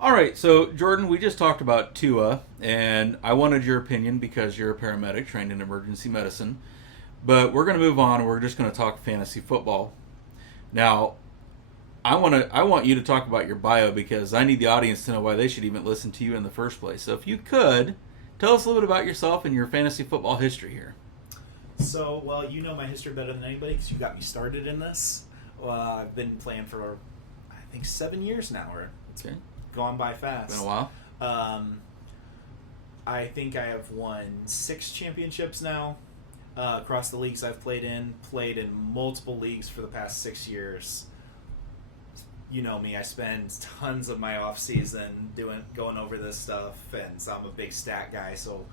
All right, so Jordan, we just talked about Tua, and I wanted your opinion because you're a paramedic trained in emergency medicine. But we're going to move on. We're just going to talk fantasy football. Now, I want you to talk about your bio because I need the audience to know why they should even listen to you in the first place. So if you could, tell us a little bit about yourself and your fantasy football history here. So, well, you know my history better than anybody because you got me started in this. I've been playing for, I think, 7 years now, or it's gone by fast. Been a while. I think I have won 6 championships now across the leagues I've played in multiple leagues for the past 6 years. You know me, I spend tons of my off season going over this stuff, and so I'm a big stat guy, so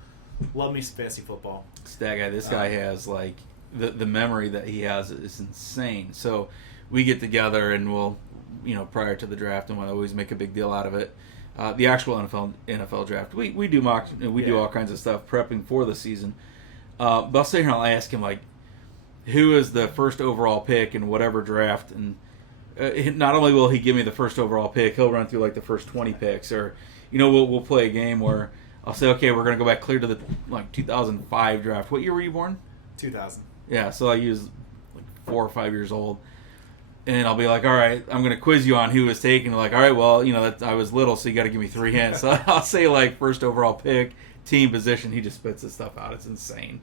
love me some fantasy football. Stat guy, this guy has like the memory that he has is insane. So we get together and we'll, prior to the draft, and we'll always make a big deal out of it. The actual NFL draft, we do mock, we do all kinds of stuff prepping for the season. But I'll sit here and I'll ask him like, who is the first overall pick in whatever draft, and not only will he give me the first overall pick, he'll run through like the first 20 picks, or we'll play a game where I'll say, okay, we're gonna go back clear to the 2005 draft. What year were you born? 2000. Yeah, so I use like 4 or 5 years old, and I'll be like, all right, I'm gonna quiz you on who was taken. Like, all right, well, I was little, so you got to give me 3 hints. So I'll say like first overall pick, team, position. He just spits this stuff out. It's insane.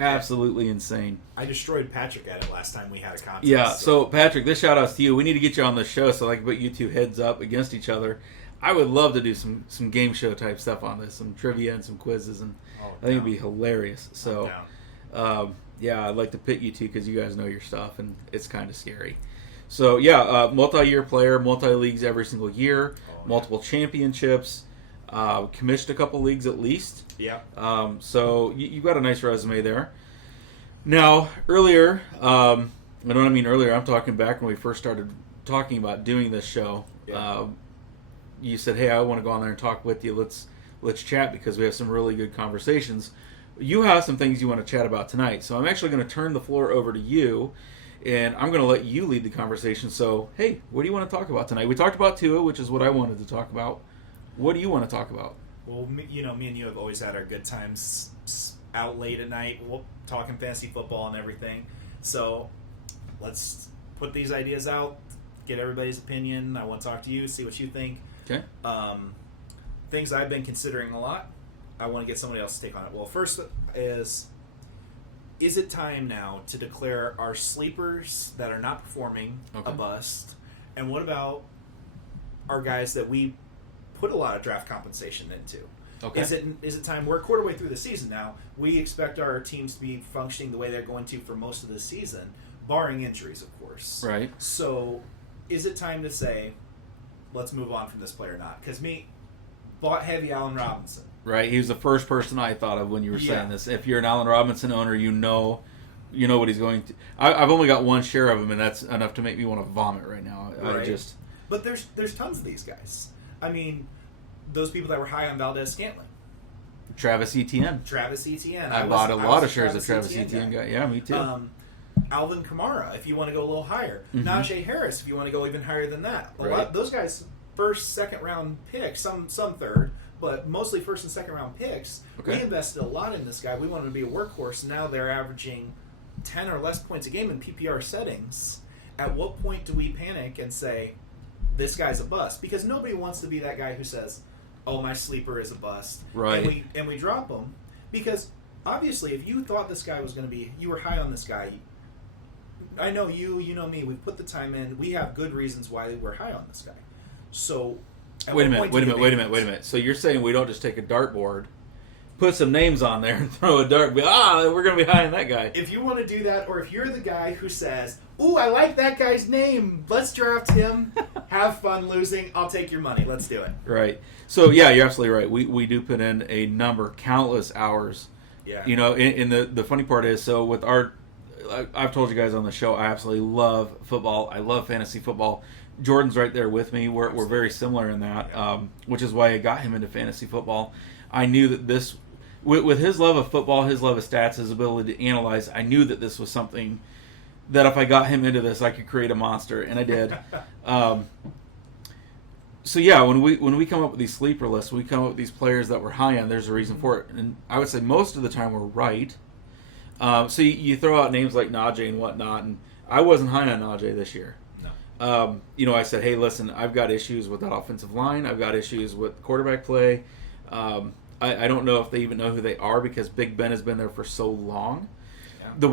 Absolutely insane. I destroyed Patrick at it last time we had a contest. Yeah, so Patrick, this shout outs to you. We need to get you on the show so I can put you two heads up against each other. I would love to do some game show type stuff on this, some trivia and some quizzes, and I think it'd be hilarious. So, yeah, I'd like to pit you two because you guys know your stuff, and it's kind of scary. So, yeah, multi-year player, multi-leagues every single year, multiple championships, commissioned a couple leagues at least. Yeah. So you've got a nice resume there. Now, earlier, I'm talking back when we first started talking about doing this show. Yeah. You said, hey, I want to go on there and talk with you. Let's chat because we have some really good conversations. You have some things you want to chat about tonight. So I'm actually going to turn the floor over to you, and I'm going to let you lead the conversation. So, hey, what do you want to talk about tonight? We talked about Tua, which is what I wanted to talk about. What do you want to talk about? Well, me and you have always had our good times out late at night, talking fantasy football and everything. So let's put these ideas out, get everybody's opinion. I want to talk to you, see what you think. Okay. Things I've been considering a lot. I want to get somebody else to take on it. Well, first is it time now to declare our sleepers that are not performing a bust? And what about our guys that we put a lot of draft compensation into? Okay. Is it time? We're a quarter way through the season now. We expect our teams to be functioning the way they're going to for most of the season, barring injuries, of course. Right. So, is it time to say, let's move on from this player or not? Because bought heavy Allen Robinson. Right. He was the first person I thought of when you were saying this. If you're an Allen Robinson owner, you know what he's going to. I've only got one share of him, and that's enough to make me want to vomit right now. Right. But there's tons of these guys. I mean, those people that were high on Valdez-Scantling. Travis Etienne. I bought a lot of shares of Travis Etienne guy. Yeah, me too. Alvin Kamara, if you want to go a little higher. Mm-hmm. Najee Harris, if you want to go even higher than that. A Right. lot those guys, first, second round picks, some third, but mostly first and second round picks. Okay. We invested a lot in this guy. We wanted to be a workhorse. Now they're averaging 10 or less points a game in PPR settings. At what point do we panic and say, this guy's a bust? Because nobody wants to be that guy who says, oh, my sleeper is a bust. Right. And we drop him. Because obviously, if you thought this guy was going to be, you were high on this guy. I know you know me. We put the time in. We have good reasons why we're high on this guy. So, wait a minute. So you're saying we don't just take a dartboard, put some names on there, and throw a dart? We're going to be high on that guy. If you want to do that, or if you're the guy who says, ooh, I like that guy's name, let's draft him, have fun losing, I'll take your money, let's do it. Right. So, yeah, you're absolutely right. We do put in a number, countless hours. Yeah. And the funny part is, so with I've told you guys on the show, I absolutely love football. I love fantasy football. Jordan's right there with me. We're very similar in that, which is why I got him into fantasy football. I knew that this, with his love of football, his love of stats, his ability to analyze, I knew that this was something that if I got him into this, I could create a monster, and I did. So yeah, when we come up with these sleeper lists, we come up with these players that we're high on. There's a reason for it, and I would say most of the time we're right. So you throw out names like Najee and whatnot, and I wasn't high on Najee this year. No. I said, hey, listen, I've got issues with that offensive line. I've got issues with quarterback play. I don't know if they even know who they are because Big Ben has been there for so long. Yeah. The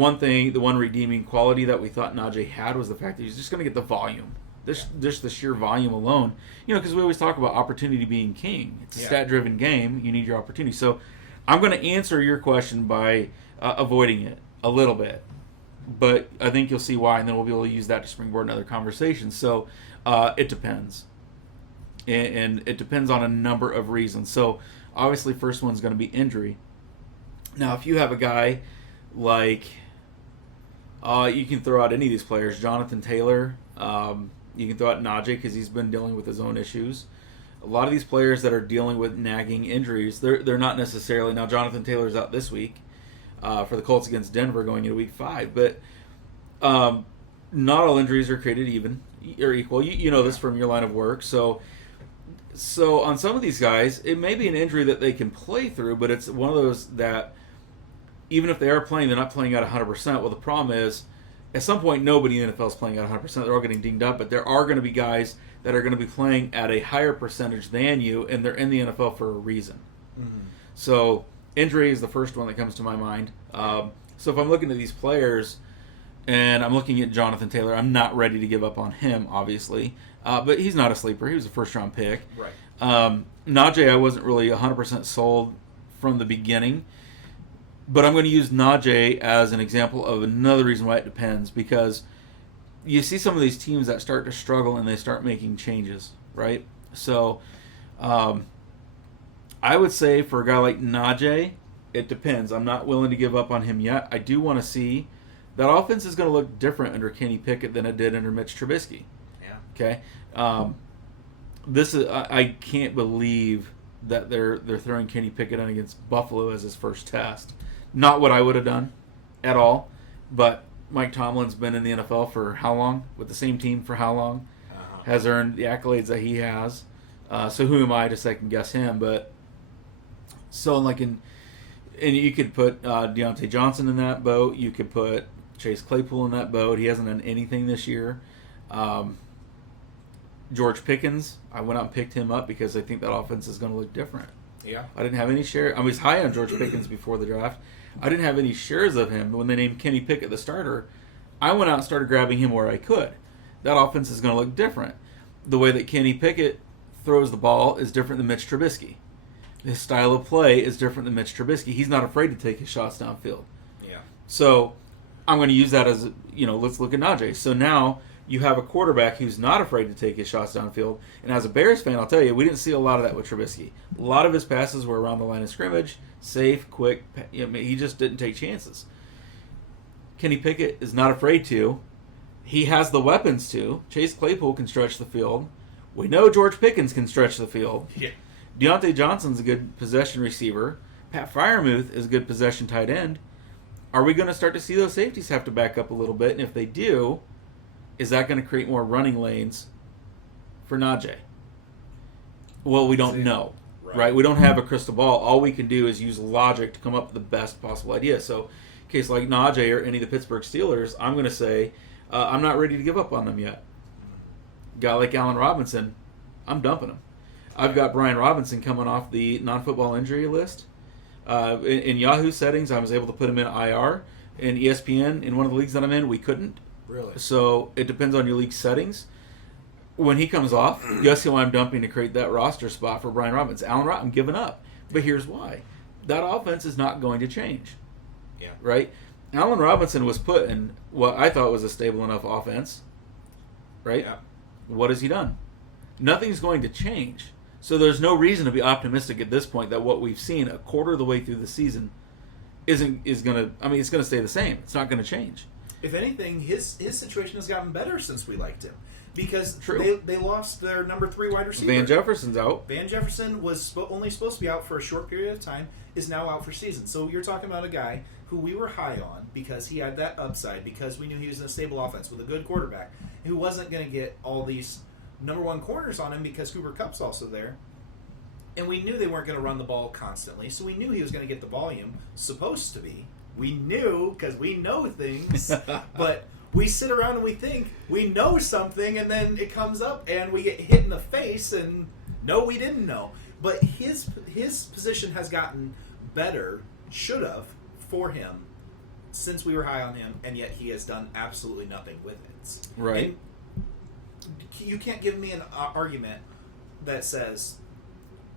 one redeeming quality that we thought Najee had was the fact that he's just going to get the volume. Just the sheer volume alone. Because we always talk about opportunity being king. It's a stat-driven game. You need your opportunity. So I'm going to answer your question by avoiding it a little bit. But I think you'll see why, and then we'll be able to use that to springboard another conversation. So it depends. And it depends on a number of reasons. So obviously first one's going to be injury. Now, if you have a guy like, you can throw out any of these players, Jonathan Taylor, you can throw out Najee because he's been dealing with his own issues. A lot of these players that are dealing with nagging injuries, they're not necessarily, now Jonathan Taylor's out this week for the Colts against Denver going into week 5, but not all injuries are created even or equal. You know this from your line of work. So on some of these guys, it may be an injury that they can play through, but it's one of those that even if they are playing, they're not playing at 100%. Well, the problem is, at some point, nobody in the NFL is playing at 100%. They're all getting dinged up, but there are going to be guys that are going to be playing at a higher percentage than you, and they're in the NFL for a reason. Mm-hmm. So injury is the first one that comes to my mind. So if I'm looking at these players, and I'm looking at Jonathan Taylor, I'm not ready to give up on him, obviously. But he's not a sleeper. He was a first-round pick. Right. Najee, I wasn't really 100% sold from the beginning. But I'm going to use Najee as an example of another reason why it depends, because you see some of these teams that start to struggle and they start making changes, right? So I would say for a guy like Najee, it depends. I'm not willing to give up on him yet. I do want to see that offense is going to look different under Kenny Pickett than it did under Mitch Trubisky. Yeah. Okay. This is I can't believe that they're throwing Kenny Pickett in against Buffalo as his first test. Not what I would have done at all, but Mike Tomlin's been in the NFL for how long? With the same team for how long? Has earned the accolades that he has. So who am I to second guess him? But so and you could put Deontay Johnson in that boat. You could put Chase Claypool in that boat. He hasn't done anything this year. George Pickens, I went out and picked him up because I think that offense is going to look different. Yeah. I didn't have any share. I was high on George Pickens before the draft. I didn't have any shares of him. But when they named Kenny Pickett the starter, I went out and started grabbing him where I could. That offense is going to look different. The way that Kenny Pickett throws the ball is different than Mitch Trubisky. His style of play is different than Mitch Trubisky. He's not afraid to take his shots downfield. Yeah. So I'm going to use that as, let's look at Najee. So now you have a quarterback who's not afraid to take his shots downfield. And as a Bears fan, I'll tell you, we didn't see a lot of that with Trubisky. A lot of his passes were around the line of scrimmage, safe, quick. He just didn't take chances. Kenny Pickett is not afraid to. He has the weapons to. Chase Claypool can stretch the field. We know George Pickens can stretch the field. Yeah. Deontay Johnson's a good possession receiver. Pat Freiermuth is a good possession tight end. Are we going to start to see those safeties have to back up a little bit? And if they do, is that going to create more running lanes for Najee? Well, we don't know, right? We don't have a crystal ball. All we can do is use logic to come up with the best possible idea. So, in a case like Najee or any of the Pittsburgh Steelers, I'm going to say I'm not ready to give up on them yet. Guy like Allen Robinson, I'm dumping him. I've got Brian Robinson coming off the non-football injury list. In Yahoo settings, I was able to put him in IR. In ESPN, in one of the leagues that I'm in, we couldn't. Really? So it depends on your league settings. When he comes off, guess who I'm dumping to create that roster spot for Brian Robinson? Allen Robinson, I'm giving up. But here's why. That offense is not going to change. Yeah. Right? Allen Robinson was put in what I thought was a stable enough offense. Right? Yeah. What has he done? Nothing's going to change. So there's no reason to be optimistic at this point that what we've seen a quarter of the way through the season is going to, it's going to stay the same. It's not going to change. If anything, his situation has gotten better since we liked him. Because they lost their number 3 wide receiver. Van Jefferson's out. Van Jefferson was only supposed to be out for a short period of time, is now out for season. So you're talking about a guy who we were high on because he had that upside, because we knew he was in a stable offense with a good quarterback, who wasn't going to get all these number one corners on him because Cooper Kupp's also there. And we knew they weren't going to run the ball constantly, so we knew he was going to get the volume, supposed to be. We knew, because we know things, but we sit around and we think we know something, and then it comes up and we get hit in the face, and no, we didn't know. But his position has gotten better, should have, for him, since we were high on him, and yet he has done absolutely nothing with it. Right. And you can't give me an argument that says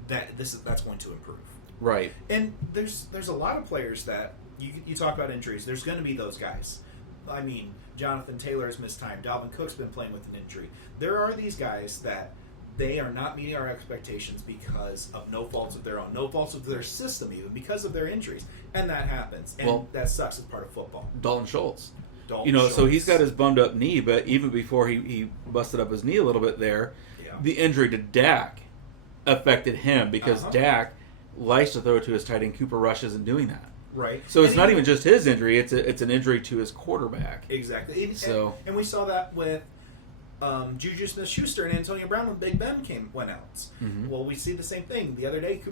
that's going to improve. Right. And there's a lot of players that you talk about injuries. There's going to be those guys. I mean, Jonathan Taylor has missed time. Dalvin Cook's been playing with an injury. There are these guys that they are not meeting our expectations because of no faults of their own, no faults of their system even, because of their injuries. And that happens. And that sucks as part of football. Dalton Schultz. Schultz. So he's got his bummed up knee, but even before he busted up his knee a little bit there, the injury to Dak affected him because Dak likes to throw to his tight end. Cooper Rush isn't doing that. Right. So it's not even just his injury, it's an injury to his quarterback. Exactly. And we saw that with Juju Smith-Schuster and Antonio Brown when Big Ben went out. Mm-hmm. Well, we see the same thing. The other day,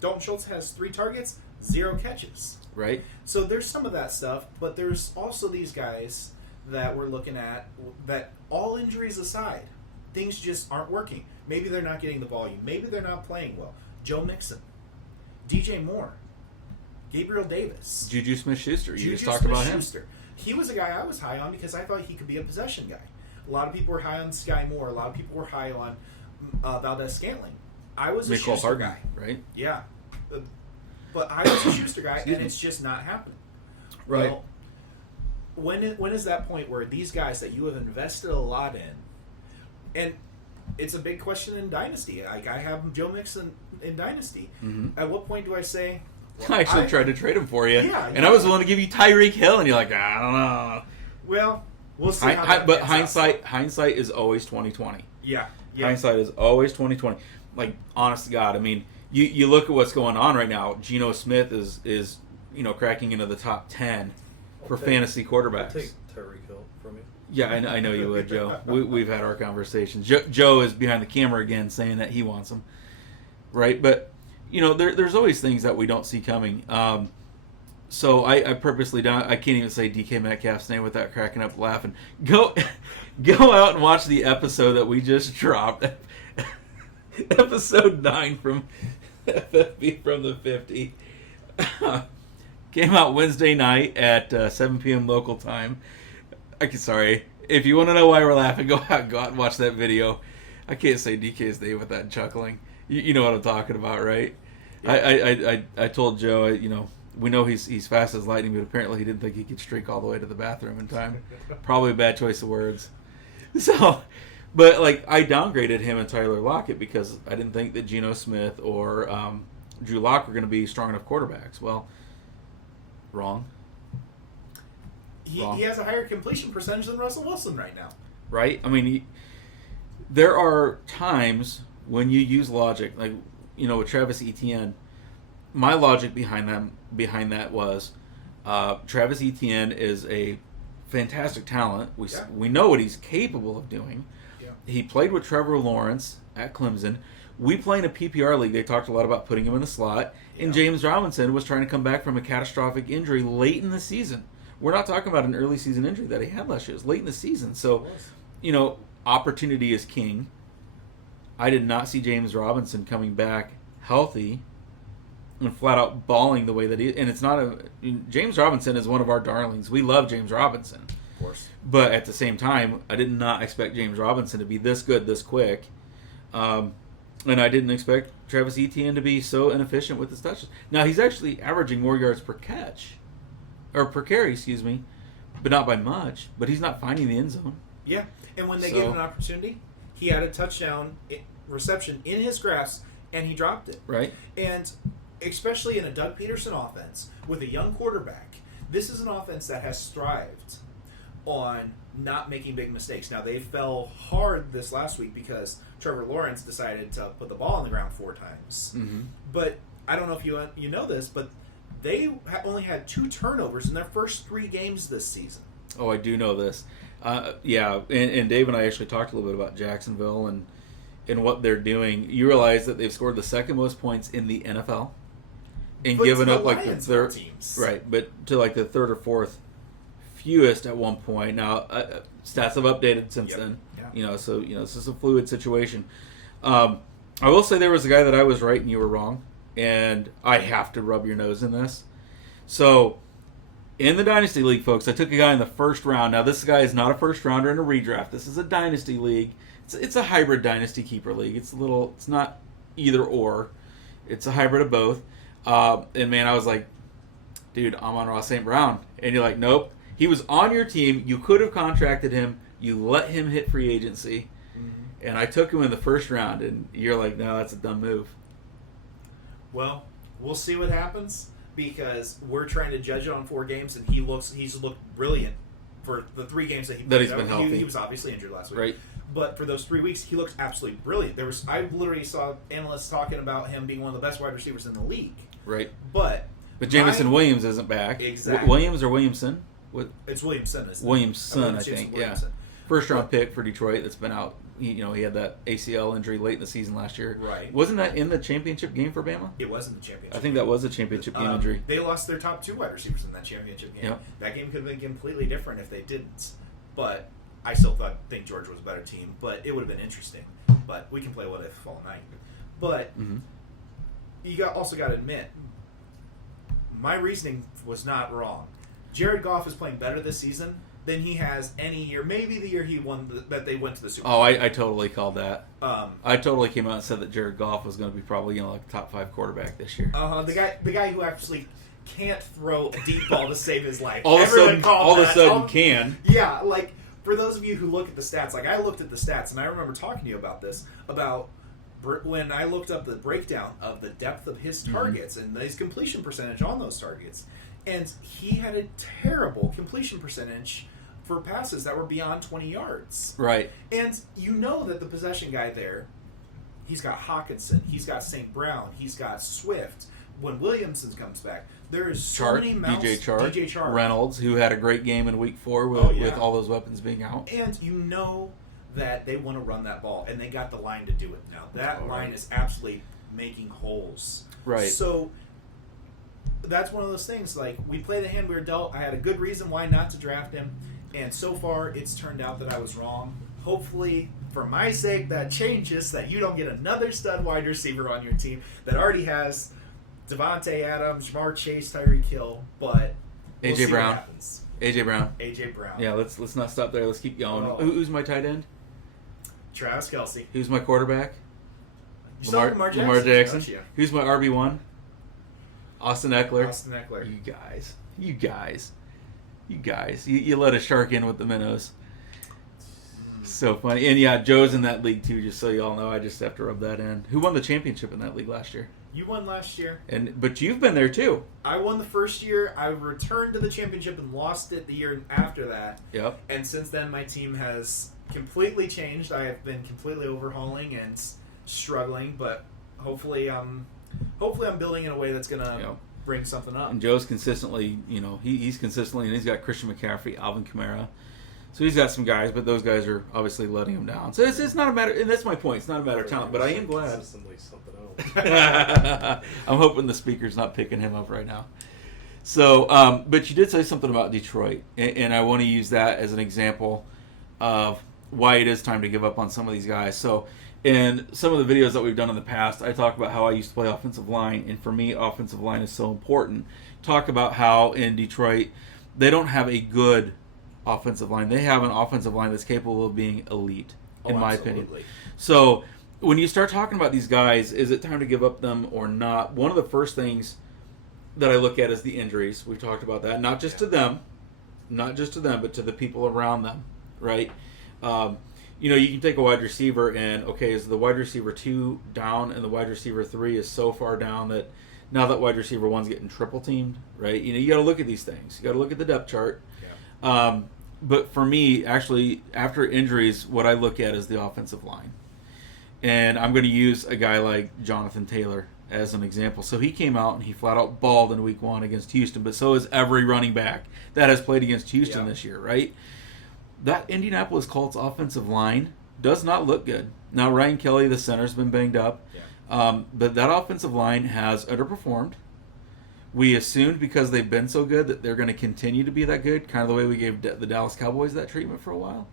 Dalton Schultz has 3 targets, 0 catches. Right. So there's some of that stuff, but there's also these guys that we're looking at that, all injuries aside, things just aren't working. Maybe they're not getting the volume. Maybe they're not playing well. Joe Mixon, DJ Moore, Gabriel Davis, Juju Smith-Schuster. You just talked about him. He was a guy I was high on because I thought he could be a possession guy. A lot of people were high on Sky Moore. A lot of people were high on Valdez-Scantling. I was a Schuster guy. Right? Yeah. But I was a Schuster guy, and it's just not happening. Right. Well, when is that point where these guys that you have invested a lot in, and it's a big question in Dynasty. Like, I have Joe Mixon in Dynasty. Mm-hmm. At what point do I say... Well, I actually tried to trade him for you. Yeah, and I was willing to give you Tyreek Hill, and you're like, I don't know. Well, we'll see but hindsight is always 20/20. Yeah. Hindsight is always 20/20. Like, honest to God, I mean, you look at what's going on right now. Geno Smith is cracking into the top 10 for fantasy quarterbacks. I'll take Tyreek Hill from you. Yeah, I know you would, Joe. We've had our conversations. Joe is behind the camera again saying that he wants him. Right? But, there's always things that we don't see coming. So I purposely don't. I can't even say DK Metcalf's name without cracking up laughing. Go out and watch the episode that we just dropped. Episode 9 from FFB from the 50. Came out Wednesday night at 7 p.m. local time. Sorry. If you want to know why we're laughing, go out and watch that video. I can't say DK's name without chuckling. You know what I'm talking about, right? Yeah. I told Joe, we know he's fast as lightning, but apparently he didn't think he could streak all the way to the bathroom in time. Probably a bad choice of words. So, but I downgraded him and Tyler Lockett because I didn't think that Geno Smith or Drew Lock were going to be strong enough quarterbacks. Well, wrong. He has a higher completion percentage than Russell Wilson right now. Right? I mean, there are times when you use logic, with Travis Etienne. My logic behind that was Travis Etienne is a fantastic talent. We know what he's capable of doing. Yeah. He played with Trevor Lawrence at Clemson. We play in a PPR league. They talked a lot about putting him in the slot. Yeah. And James Robinson was trying to come back from a catastrophic injury late in the season. We're not talking about an early season injury that he had last year. It was late in the season. So, opportunity is king. I did not see James Robinson coming back healthy and flat out balling the way that he. And it's not James Robinson is one of our darlings. We love James Robinson, of course. But at the same time, I did not expect James Robinson to be this good this quick, and I didn't expect Travis Etienne to be so inefficient with his touches. Now he's actually averaging more yards per catch, or per carry, excuse me, but not by much. But he's not finding the end zone. Yeah, and when they gave him an opportunity, he had a touchdown reception in his grasp, and he dropped it. Right. And especially in a Doug Peterson offense with a young quarterback, this is an offense that has thrived on not making big mistakes. Now, they fell hard this last week because Trevor Lawrence decided to put the ball on the ground 4 times. Mm-hmm. But I don't know if you know this, but they only had 2 turnovers in their first 3 games this season. Oh, I do know this. Yeah, and Dave and I actually talked a little bit about Jacksonville and what they're doing. You realize that they've scored the second most points in the NFL and But given the up like the Lions third teams. right, but to like the third or fourth fewest at one point. Now stats have updated since then. Yeah. So this is a fluid situation. I will say there was a guy that I was right and you were wrong, and I have to rub your nose in this. So, in the Dynasty League, folks, I took a guy in the first round. Now, this guy is not a first rounder in a redraft. This is a Dynasty League. It's a hybrid Dynasty Keeper League. It's not either or. It's a hybrid of both. And man, I was like, dude, I'm on Ross St. Brown. And you're like, nope. He was on your team. You could have contracted him. You let him hit free agency. Mm-hmm. And I took him in the first round. And you're like, no, that's a dumb move. Well, we'll see what happens. Because we're trying to judge it on 4 games, and he's looked brilliant for the 3 games that he played. That he's been healthy. He was obviously injured last week, right? But for those 3 weeks, he looked absolutely brilliant. I literally saw analysts talking about him being one of the best wide receivers in the league. Right. But Jamison Williams isn't back. Exactly. Williams or Williamson? It's Williamson. Isn't it? Williamson, I think. Williamson. Yeah. First round pick for Detroit that's been out. He had that ACL injury late in the season last year. Right. Wasn't that in the championship game for Bama? It was in the championship. I think that was a championship game injury. They lost their top 2 wide receivers in that championship game. Yep. That game could have been completely different if they didn't. But I still think Georgia was a better team. But it would have been interesting. But we can play what if all night. But you also got to admit, my reasoning was not wrong. Jared Goff is playing better this season than he has any year. Maybe the year he won that they went to the Super Bowl. Oh, I totally called that. I totally came out and said that Jared Goff was going to be probably like a top 5 quarterback this year. The guy who actually can't throw a deep ball to save his life. All of a sudden can. Yeah, like for those of you who look at the stats, like I looked at the stats and I remember talking to you about this when I looked up the breakdown of the depth of his targets and his completion percentage on those targets, and he had a terrible completion percentage for passes that were beyond 20 yards. Right. And you know that the possession guy there, he's got Hawkinson, he's got St. Brown, he's got Swift. When Williamson comes back, there is so many mouths. DJ Chark. Reynolds, who had a great game in Week 4 with all those weapons being out. And you know that they want to run that ball, and they got the line to do it now. That line is absolutely making holes. Right. So that's one of those things. Like, we play the hand we were dealt. I had a good reason why not to draft him. And so far, it's turned out that I was wrong. Hopefully, for my sake, that changes, that you don't get another stud wide receiver on your team that already has Devontae Adams, Jamar Chase, Tyreek Hill, but we'll see Brown. what happens. AJ Brown. AJ Brown. Yeah, let's not stop there. Let's keep going. Oh. Who's my tight end? Travis Kelce. Who's my quarterback? You still have Lamar Jackson. don't you? Who's my RB1? Austin Eckler. Austin Eckler. You guys. You let a shark in with the minnows. So funny. And yeah, Joe's in that league too, just so you all know. I just have to rub that in. Who won the championship in that league last year? You won last year. But you've been there too. I won the first year. I returned to the championship and lost it the year after that. Yep. And since then, my team has completely changed. I have been completely overhauling and struggling, but hopefully I'm building in a way that's gonna bring something up. And Joe's consistently, he's consistently, and he's got Christian McCaffrey, Alvin Kamara. So he's got some guys, but those guys are obviously letting him down. So it's not a matter, and that's my point. It's not a matter of talent, but I am glad. Consistently something else. I'm hoping the speaker's not picking him up right now. So, but you did say something about Detroit, and I want to use that as an example of why it is time to give up on some of these guys. So, in some of the videos that we've done in the past, I talk about how I used to play offensive line, and for me, offensive line is so important. Talk about how in Detroit, they don't have a good offensive line. They have an offensive line that's capable of being elite, in my opinion. So, when you start talking about these guys, is it time to give up them or not? One of the first things that I look at is the injuries. We've talked about that. Not just to them, but to the people around them, right? You can take a wide receiver and, okay, is the wide receiver 2 down and the wide receiver 3 is so far down that now that wide receiver 1's getting triple teamed, right? You got to look at these things. You got to look at the depth chart. Yeah. But for me, actually, after injuries, what I look at is the offensive line. And I'm going to use a guy like Jonathan Taylor as an example. So he came out and he flat out balled in Week 1 against Houston, but so is every running back that has played against Houston this year, right? that Indianapolis Colts offensive line does not look good. Now, Ryan Kelly, the center's been banged up. Yeah. But that offensive line has underperformed. We assumed because they've been so good that they're going to continue to be that good, kind of the way we gave the Dallas Cowboys that treatment for a while.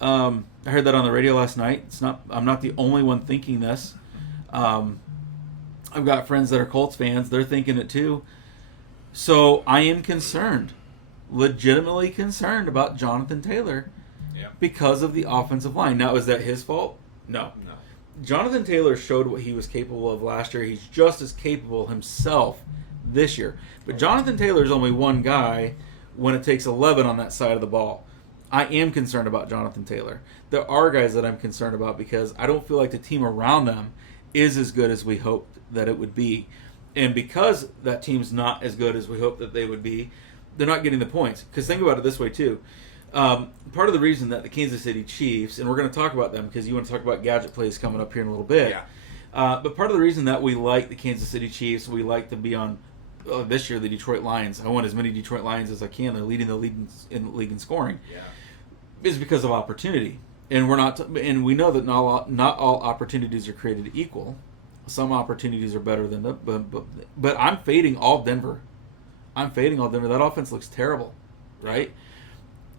I heard that on the radio last night. I'm not the only one thinking this. I've got friends that are Colts fans. They're thinking it too. So I am concerned, legitimately concerned about Jonathan Taylor because of the offensive line. Now, is that his fault? No. Jonathan Taylor showed what he was capable of last year. He's just as capable himself this year. But Jonathan Taylor is only one guy when it takes 11 on that side of the ball. I am concerned about Jonathan Taylor. There are guys that I'm concerned about because I don't feel like the team around them is as good as we hoped that it would be. And because that team's not as good as we hoped that they would be, they're not getting the points. Because think about it this way, too. Part of the reason that the Kansas City Chiefs, and we're going to talk about them because you want to talk about gadget plays coming up here in a little bit. But part of the reason that we like the Kansas City Chiefs, we like to be on this year the Detroit Lions. I want as many Detroit Lions as I can. They're leading the league in scoring. Is because of opportunity, and and we know that not all opportunities are created equal. Some opportunities are better than but I'm fading all Denver. That offense looks terrible, right?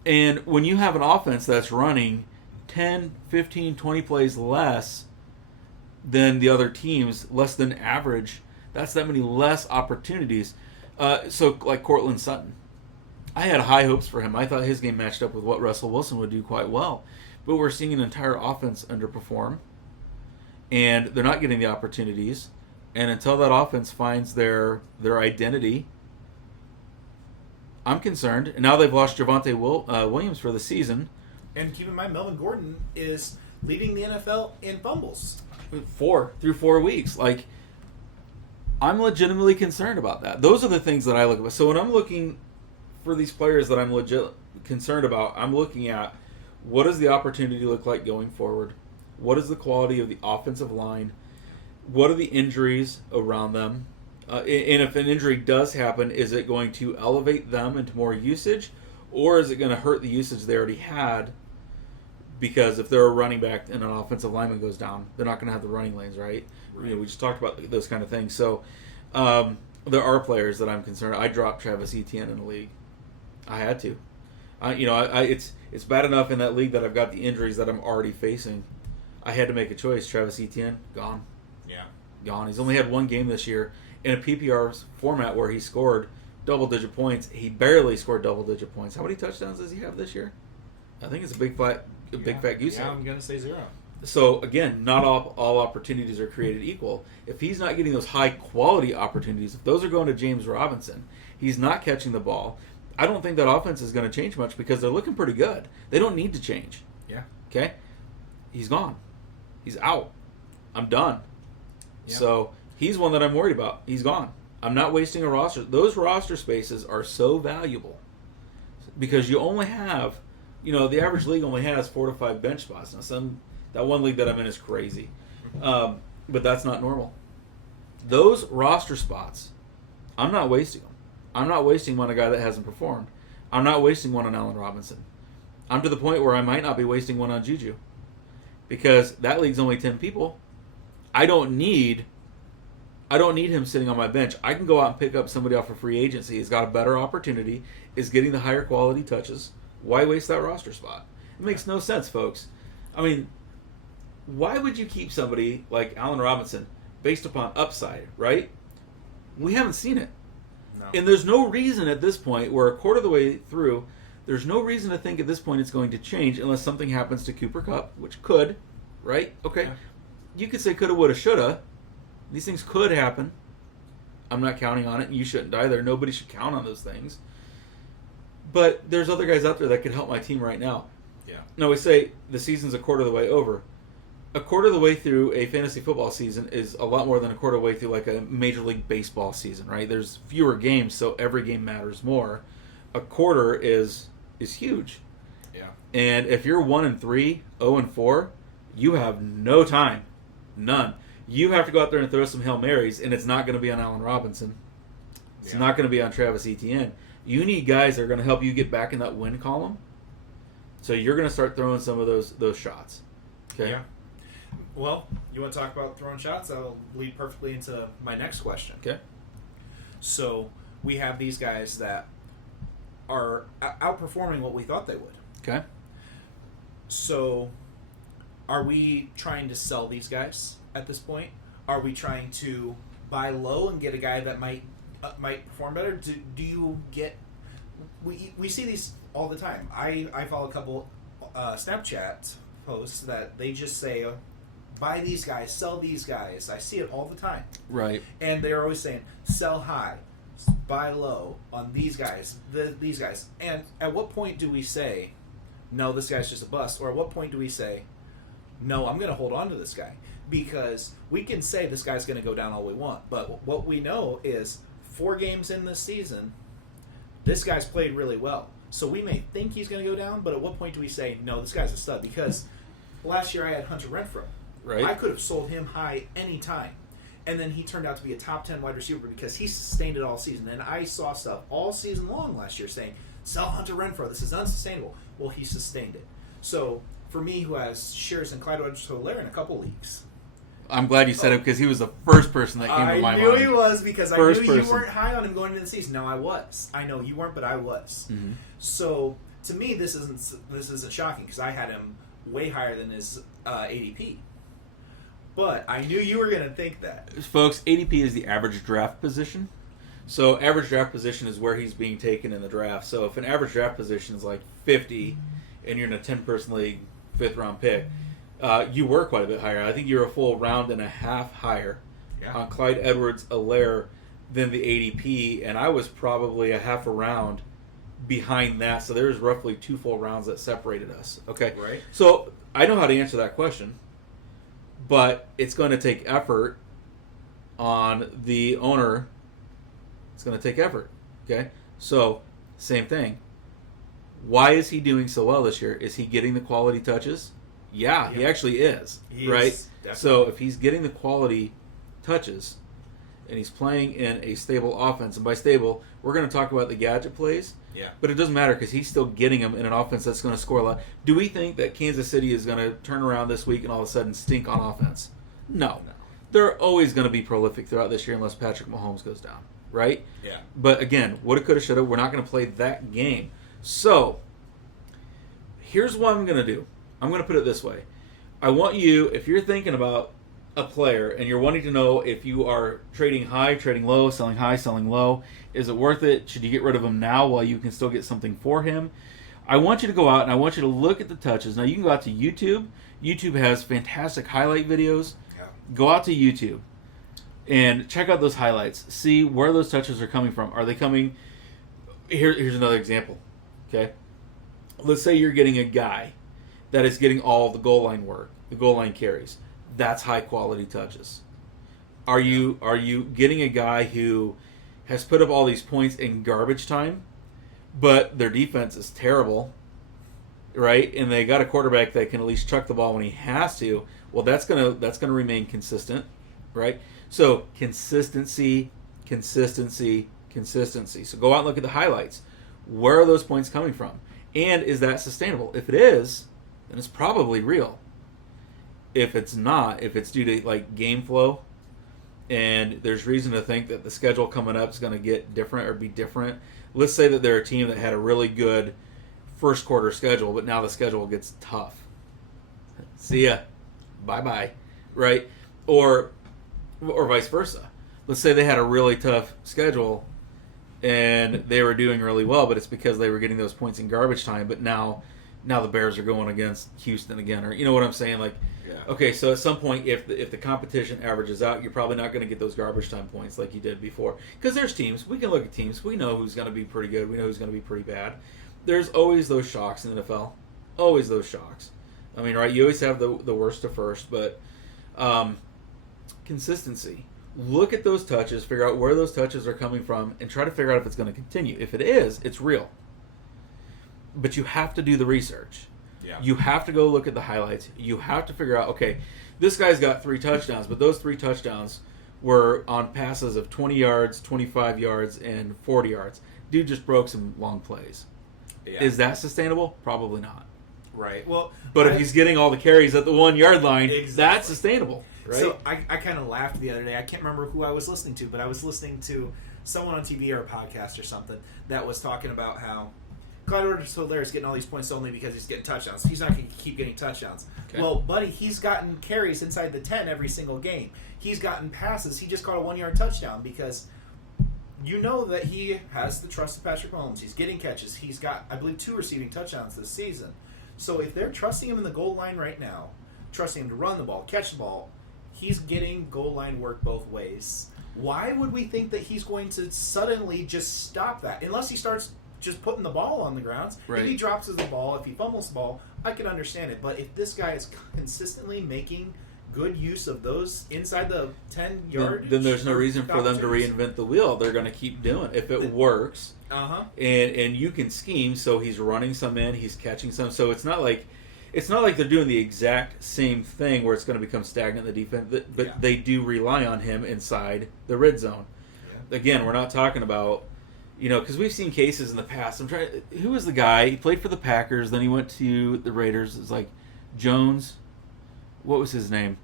And when you have an offense that's running 10, 15, 20 plays less than the other teams, less than average, that's that many less opportunities. So like Cortland Sutton. I had high hopes for him. I thought his game matched up with what Russell Wilson would do quite well. But we're seeing an entire offense underperform. And they're not getting the opportunities. And until that offense finds their identity, I'm concerned. And now they've lost Javonte Williams for the season. And keep in mind, Melvin Gordon is leading the NFL in fumbles. Through 4 weeks. Like, I'm legitimately concerned about that. Those are the things that I look at. So when I'm looking for these players that I'm legit concerned about, I'm looking at what does the opportunity look like going forward? What is the quality of the offensive line? What are the injuries around them? And if an injury does happen, is it going to elevate them into more usage, or is it going to hurt the usage they already had? Because if they're a running back and an offensive lineman goes down, they're not going to have the running lanes, right? You know, we just talked about those kind of things. So there are players that I'm concerned. I dropped Travis Etienne in the league. I had to. It's bad enough in that league that I've got the injuries that I'm already facing. I had to make a choice. Travis Etienne, gone. Gone. He's only had one game this year in a PPR format where he scored double-digit points. He barely scored double-digit points. How many touchdowns does he have this year? I think it's a big fat goose egg. Yeah, I'm going to say 0. So, again, not all opportunities are created equal. If he's not getting those high-quality opportunities, if those are going to James Robinson, he's not catching the ball, I don't think that offense is going to change much because they're looking pretty good. They don't need to change. Yeah. Okay? He's gone. He's out. I'm done. Yeah. So he's one that I'm worried about. He's gone. I'm not wasting a roster. Those roster spaces are so valuable because you only have, the average league only has 4 to 5 bench spots. Now, that one league that I'm in is crazy, but that's not normal. Those roster spots, I'm not wasting them. I'm not wasting one on a guy that hasn't performed. I'm not wasting one on Allen Robinson. I'm to the point where I might not be wasting one on Juju because that league's only 10 people. I don't need him sitting on my bench. I can go out and pick up somebody off a free agency. He's got a better opportunity, is getting the higher quality touches. Why waste that roster spot? It makes no sense, folks. I mean, why would you keep somebody like Allen Robinson based upon upside, right? We haven't seen it. No. And there's no reason at this point, we're a quarter of the way through, there's no reason to think at this point it's going to change unless something happens to Cooper Kupp, which could, right? Okay. Yeah. You could say coulda, woulda, shoulda. These things could happen. I'm not counting on it, and you shouldn't either. Nobody should count on those things. But there's other guys out there that could help my team right now. Yeah. Now, we say the season's a quarter of the way over. A quarter of the way through a fantasy football season is a lot more than a quarter of the way through like a Major League Baseball season, right? There's fewer games, so every game matters more. A quarter is huge. Yeah. And if you're 1-3, 0-4, you have no time. None. You have to go out there and throw some Hail Marys, and it's not going to be on Allen Robinson. It's not going to be on Travis Etienne. You need guys that are going to help you get back in that win column. So you're going to start throwing some of those shots. Okay. Yeah. Well, you want to talk about throwing shots? That'll lead perfectly into my next question. Okay. So we have these guys that are outperforming what we thought they would. Okay. So are we trying to sell these guys at this point? Are we trying to buy low and get a guy that might perform better? Do you get... We see these all the time. I follow a couple Snapchat posts that they just say, buy these guys, sell these guys. I see it all the time. Right. And they're always saying, sell high, buy low on these guys, these guys. And at what point do we say, no, this guy's just a bust? Or at what point do we say, no, I'm going to hold on to this guy? Because we can say this guy's going to go down all we want. But what we know is 4 games in this season, this guy's played really well. So we may think he's going to go down, but at what point do we say, no, this guy's a stud? Because last year I had Hunter Renfrow. Right. I could have sold him high any time. And then he turned out to be a top 10 wide receiver because he sustained it all season. And I saw stuff all season long last year saying, sell Hunter Renfrow. This is unsustainable. Well, he sustained it. So for me, who has shares in Clyde Edwards-Helaire in a couple leagues, I'm glad you said it because he was the first person that came to my mind. I knew he was because I First knew you person. weren't high on him going into the season. No, I was. I know you weren't, but I was. Mm-hmm. So to me, this isn't shocking because I had him way higher than his ADP. But I knew you were going to think that. Folks, ADP is the average draft position. So average draft position is where he's being taken in the draft. So if an average draft position is like 50 and you're in a 10-person league, 5th-round pick, you were quite a bit higher. I think you're a full round and a half higher on Clyde Edwards-Helaire than the ADP, and I was probably a half a round behind that. So there's roughly 2 full rounds that separated us. Okay, Right. So I know how to answer that question, but it's going to take effort on the owner. It's going to take effort. Okay, so same thing. Why is he doing so well this year? Is he getting the quality touches? Yeah, he actually is. He right? is, definitely. So if he's getting the quality touches and he's playing in a stable offense, and by stable, we're going to talk about the gadget plays, Yeah. but it doesn't matter because he's still getting them in an offense that's going to score a lot. Do we think that Kansas City is going to turn around this week and all of a sudden stink on offense? No. They're always going to be prolific throughout this year unless Patrick Mahomes goes down, right? Yeah. But again, woulda, coulda, shoulda. We're not going to play that game. So here's what I'm going to do. I'm going to put it this way. I want you, if you're thinking about a player and you're wanting to know if you are trading high, trading low, selling high, selling low, is it worth it? Should you get rid of him now while you can still get something for him? I want you to go out and I want you to look at the touches. Now you can go out to YouTube. YouTube has fantastic highlight videos. Yeah. Go out to YouTube and check out those highlights. See where those touches are coming from. Are they coming... Here's another example. Okay? Let's say you're getting a guy that is getting all the goal line work, the goal line carries. That's high quality touches. Are you getting a guy who has put up all these points in garbage time, but their defense is terrible, right? And they got a quarterback that can at least chuck the ball when he has to. Well, that's gonna remain consistent, right? So consistency. So go out and look at the highlights. Where are those points coming from? And is that sustainable? If it is, then it's probably real. If it's not, if it's due to like game flow, and there's reason to think that the schedule coming up is going to get different or be different. Let's say that they're a team that had a really good first quarter schedule, but now the schedule gets tough. See ya. Bye-bye. Right? Or vice versa. Let's say they had a really tough schedule and they were doing really well, but it's because they were getting those points in garbage time, but now the Bears are going against Houston again, or you know what I'm saying? Like, Yeah. okay, so at some point, if the competition averages out, you're probably not going to get those garbage time points like you did before. Because there's teams. We can look at teams. We know who's going to be pretty good. We know who's going to be pretty bad. There's always those shocks in the NFL. Always those shocks. I mean, right, you always have the worst to first, but consistency. Look at those touches, figure out where those touches are coming from, and try to figure out if it's going to continue. If it is, it's real. But you have to do the research. Yeah. You have to go look at the highlights. You have to figure out, okay, this guy's got 3 touchdowns, but those 3 touchdowns were on passes of 20 yards, 25 yards, and 40 yards. Dude just broke some long plays. Yeah. Is that sustainable? Probably not. Right. Well, But if he's getting all the carries at the 1 yard line, Exactly. that's sustainable, right? So I kind of laughed the other day. I can't remember who I was listening to, but I was listening to someone on TV or a podcast or something that was talking about how Clyde Edwards-Helaire is getting all these points only because he's getting touchdowns. He's not going to keep getting touchdowns. Okay. Well, buddy, he's gotten carries inside the 10 every single game. He's gotten passes. He just caught a 1 yard touchdown because you know that he has the trust of Patrick Mahomes. He's getting catches. He's got, I believe, 2 receiving touchdowns this season. So if they're trusting him in the goal line right now, trusting him to run the ball, catch the ball, he's getting goal line work both ways. Why would we think that he's going to suddenly just stop that? Unless he starts just putting the ball on the ground. Right. If he drops the ball, if he fumbles the ball, I can understand it. But if this guy is consistently making good use of those inside the 10 yard, then there's no reason for them to reinvent the wheel. They're going to keep doing it. If it works, and you can scheme, so he's running some in, he's catching some. So it's not like they're doing the exact same thing where it's going to become stagnant in the defense, but they do rely on him inside the red zone. Yeah. Again, we're not talking about, because we've seen cases in the past. Who was the guy? He played for the Packers, then he went to the Raiders. It's like Jones. What was his name?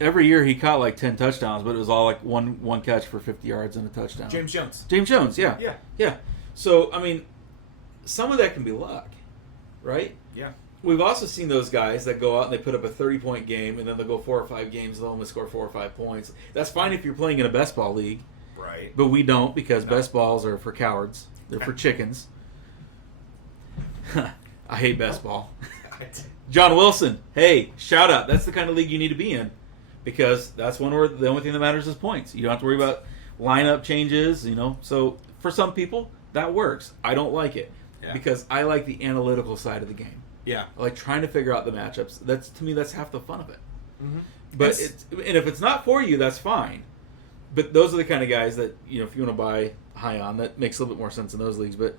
Every year he caught like 10 touchdowns, but it was all like one catch for 50 yards and a touchdown. James Jones. James Jones, yeah. Yeah. So, some of that can be luck, right? Yeah. We've also seen those guys that go out and they put up a 30-point game, and then they'll go 4 or 5 games and they'll only score 4 or 5 points. That's fine if you're playing in a best ball league. Right. But we don't, because best balls are for cowards. They're for chickens. I hate best ball. John Wilson, hey, shout out. That's the kind of league you need to be in, because that's one where the only thing that matters is points. You don't have to worry about lineup changes, So for some people, that works. I don't like it because I like the analytical side of the game. Yeah. I like trying to figure out the matchups. To me, that's half the fun of it. Mm-hmm. But and if it's not for you, that's fine. But those are the kind of guys that, if you want to buy high on, that makes a little bit more sense in those leagues. But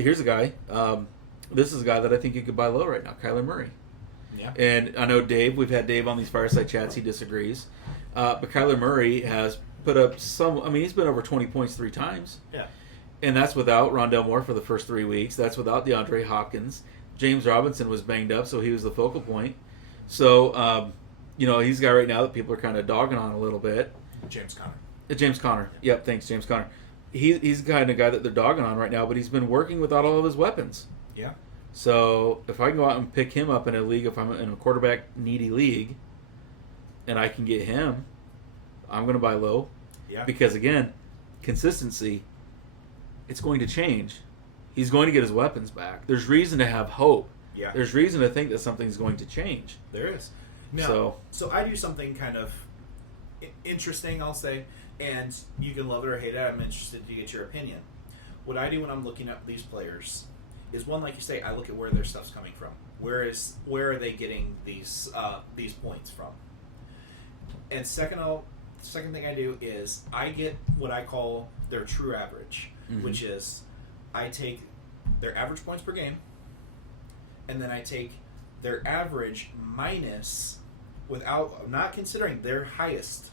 here's a guy. This is a guy that I think you could buy low right now, Kyler Murray. Yeah. And I know Dave, we've had Dave on these Fireside Chats, he disagrees. But Kyler Murray has put up he's been over 20 points 3 times. Yeah. And that's without Rondale Moore for the first 3 weeks. That's without DeAndre Hopkins. James Robinson was banged up, so he was the focal point. So, he's a guy right now that people are kind of dogging on a little bit. James Conner. James Conner. Yep, thanks, James Conner. He's the kind of guy that they're dogging on right now, but he's been working without all of his weapons. Yeah. So if I can go out and pick him up in a league, if I'm in a quarterback-needy league, and I can get him, I'm going to buy low. Yeah. Because, again, consistency, it's going to change. He's going to get his weapons back. There's reason to have hope. Yeah. There's reason to think that something's going to change. There is. Now, so I do something kind of interesting, I'll say, and you can love it or hate it. I'm interested to get your opinion. What I do when I'm looking at these players is, one, like you say, I look at where their stuff's coming from. Where are they getting these points from? And second thing I do is I get what I call their true average, which is I take their average points per game, and then I take their average minus, without not considering their highest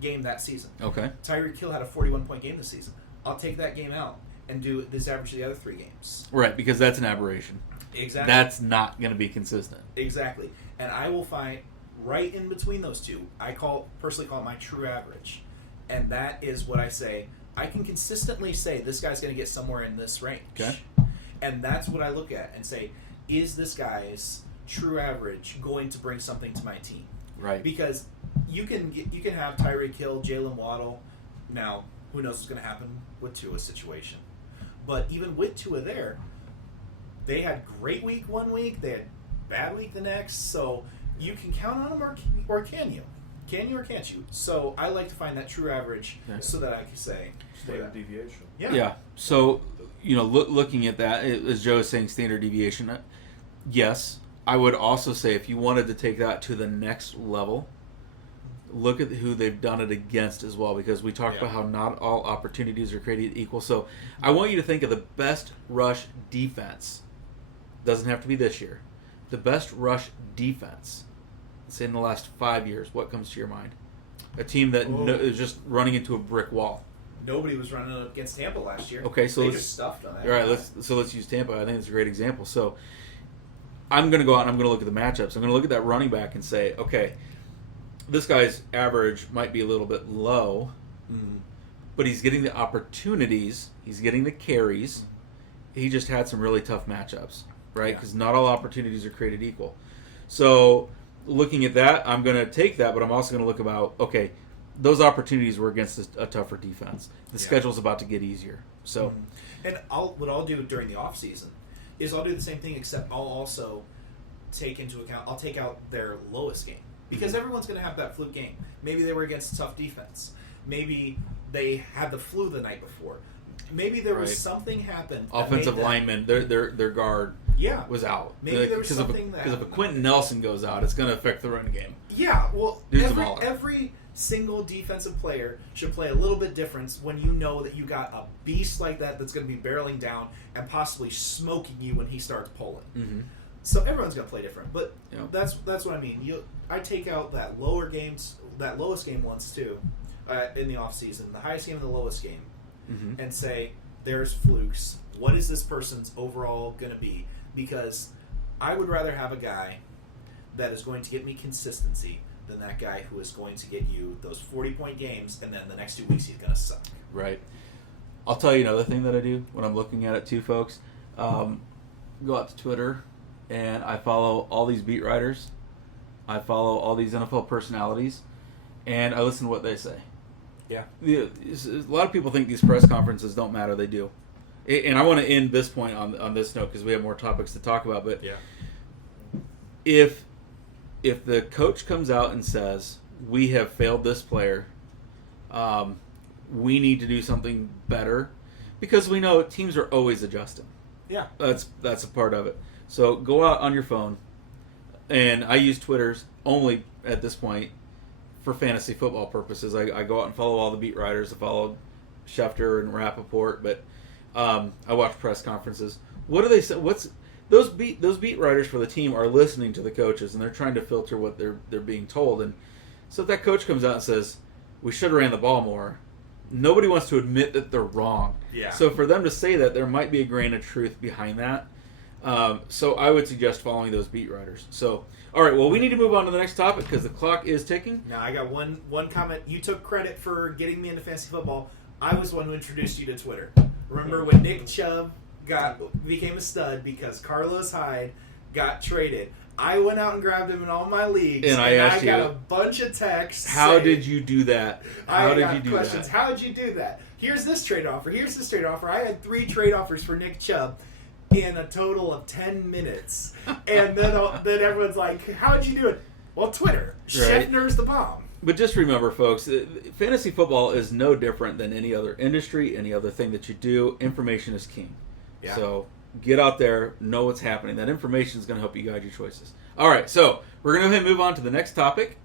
game that season. Okay. Tyreek Hill had a 41-point game this season. I'll take that game out and do this average of the other 3 games. Right, because that's an aberration. Exactly. That's not going to be consistent. Exactly. And I will find right in between those two, I personally call it my true average. And that is what I say. I can consistently say this guy's going to get somewhere in this range. Okay. And that's what I look at and say, is this guy's true average going to bring something to my team? Right. Because you can have Tyreek Hill, Jalen Waddle. Now, who knows what's going to happen with Tua's situation. But even with Tua there, they had great week one week, they had bad week the next, so you can count on them or can you? Can you or can't you? So I like to find that true average so that I can say standard deviation. Yeah. So, looking at that, as Joe is saying, standard deviation, yes. I would also say if you wanted to take that to the next level, look at who they've done it against as well, because we talked about how not all opportunities are created equal. So I want you to think of the best rush defense. Doesn't have to be this year. The best rush defense, say in the last 5 years, what comes to your mind? A team that is just running into a brick wall. Nobody was running up against Tampa last year. Okay, so they just stuffed on that. All right, let's use Tampa. I think it's a great example. So I'm going to go out and I'm going to look at the matchups. I'm going to look at that running back and say, okay, this guy's average might be a little bit low, but he's getting the opportunities. He's getting the carries. He just had some really tough matchups, right? Because not all opportunities are created equal. So looking at that, I'm going to take that, but I'm also going to look about, okay, those opportunities were against a tougher defense. The schedule's about to get easier. So, and what I'll do during the off season is I'll do the same thing, except I'll also take into account. I'll take out their lowest game because everyone's going to have that fluke game. Maybe they were against a tough defense. Maybe they had the flu the night before. Maybe there was something happened. Offensive lineman, their guard was out. Maybe there was something because if a Quentin Nelson goes out, it's going to affect the run game. Yeah, well, every single defensive player should play a little bit different when you know that you got a beast like that that's going to be barreling down and possibly smoking you when he starts pulling. So everyone's going to play different, but that's what I mean. I take out that lowest game once too, in the off season, the highest game and the lowest game, and say there's flukes. What is this person's overall going to be? Because I would rather have a guy that is going to get me consistency than that guy who is going to get you those 40-point games, and then the next 2 weeks he's going to suck. Right. I'll tell you another thing that I do when I'm looking at it too, folks. Go out to Twitter, and I follow all these beat writers. I follow all these NFL personalities, and I listen to what they say. Yeah. A lot of people think these press conferences don't matter. They do. And I want to end this point on this note because we have more topics to talk about. But if the coach comes out and says, we have failed this player, we need to do something better, because we know teams are always adjusting. Yeah. That's a part of it. So go out on your phone, and I use Twitter's only at this point for fantasy football purposes. I go out and follow all the beat writers. I follow Schefter and Rappaport, but I watch press conferences. What do they say? Those beat writers for the team are listening to the coaches, and they're trying to filter what they're being told. And so if that coach comes out and says, we should have ran the ball more, nobody wants to admit that they're wrong. Yeah. So for them to say that, there might be a grain of truth behind that. So I would suggest following those beat writers. So, all right, well, we need to move on to the next topic because the clock is ticking. Now, I got one comment. You took credit for getting me into fantasy football. I was the one who introduced you to Twitter. Remember when Nick Chubb became a stud because Carlos Hyde got traded? I went out and grabbed him in all my leagues, and I asked got you, a bunch of texts. How did you do that? How did you do that? Here's this trade offer. Here's this trade offer. I had 3 trade offers for Nick Chubb in a total of 10 minutes. And then everyone's like, how'd you do it? Well, Twitter. Right. Schefter's the bomb. But just remember, folks, fantasy football is no different than any other industry, any other thing that you do. Information is king. Yeah. So get out there, know what's happening. That information is going to help you guide your choices. All right, so we're going to go ahead and move on to the next topic.